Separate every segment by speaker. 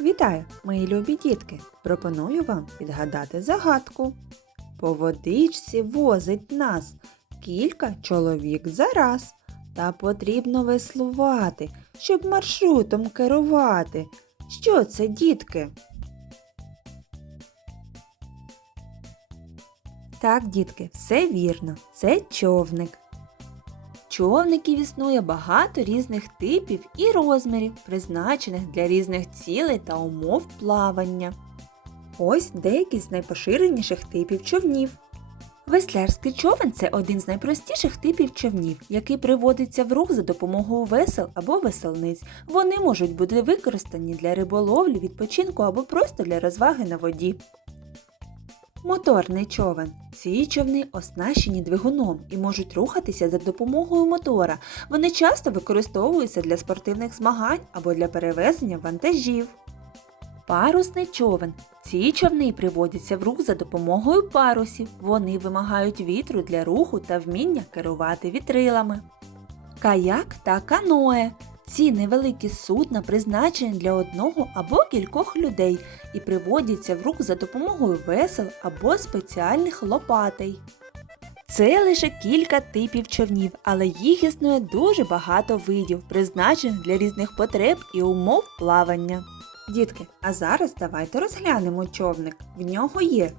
Speaker 1: Вітаю, мої любі дітки! Пропоную вам відгадати загадку. По водичці возить нас кілька чоловік за раз. Та потрібно веслувати, щоб маршрутом керувати. Що це, дітки? Так, дітки, все вірно. Це човник. Човників існує багато різних типів і розмірів, призначених для різних цілей та умов плавання. Ось деякі з найпоширеніших типів човнів. Веслярський човен це один з найпростіших типів човнів, який приводиться в рух за допомогою весел або веселниць. Вони можуть бути використані для риболовлі, відпочинку або просто для розваги на воді. Моторний човен. Ці човни оснащені двигуном і можуть рухатися за допомогою мотора. Вони часто використовуються для спортивних змагань або для перевезення вантажів. Парусний човен. Ці човни приводяться в рух за допомогою парусів. Вони вимагають вітру для руху та вміння керувати вітрилами. Каяк та каное. Ці невеликі судна призначені для одного або кількох людей і приводяться в рух за допомогою весел або спеціальних лопатей. Це лише кілька типів човнів, але їх існує дуже багато видів, призначених для різних потреб і умов плавання. Дітки, а зараз давайте розглянемо човник. В нього є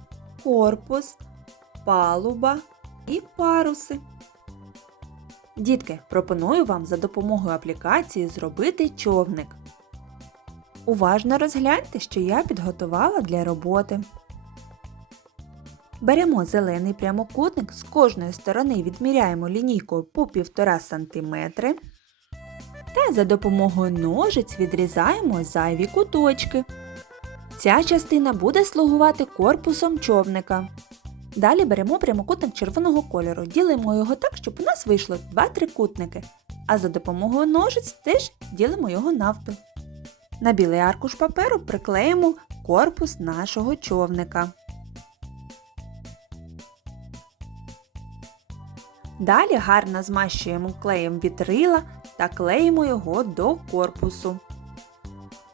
Speaker 1: корпус, палуба і паруси. Дітки, пропоную вам за допомогою аплікації зробити човник. Уважно розгляньте, що я підготувала для роботи. Беремо зелений прямокутник, з кожної сторони відміряємо лінійкою по 1,5 см та за допомогою ножиць відрізаємо зайві куточки. Ця частина буде слугувати корпусом човника. Далі беремо прямокутник червоного кольору, ділимо його так, щоб у нас вийшло два трикутники, а за допомогою ножиць теж ділимо його навпіл. На білий аркуш паперу приклеїмо корпус нашого човника. Далі гарно змащуємо клеєм вітрила та клеїмо його до корпусу.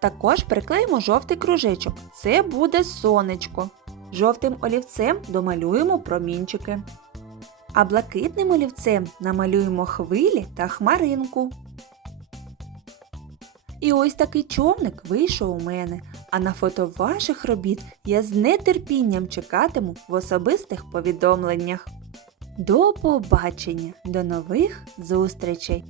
Speaker 1: Також приклеїмо жовтий кружечок. Це буде сонечко. Жовтим олівцем домалюємо промінчики. А блакитним олівцем намалюємо хвилі та хмаринку. І ось такий човник вийшов у мене. А на фото ваших робіт я з нетерпінням чекатиму в особистих повідомленнях. До побачення, до нових зустрічей!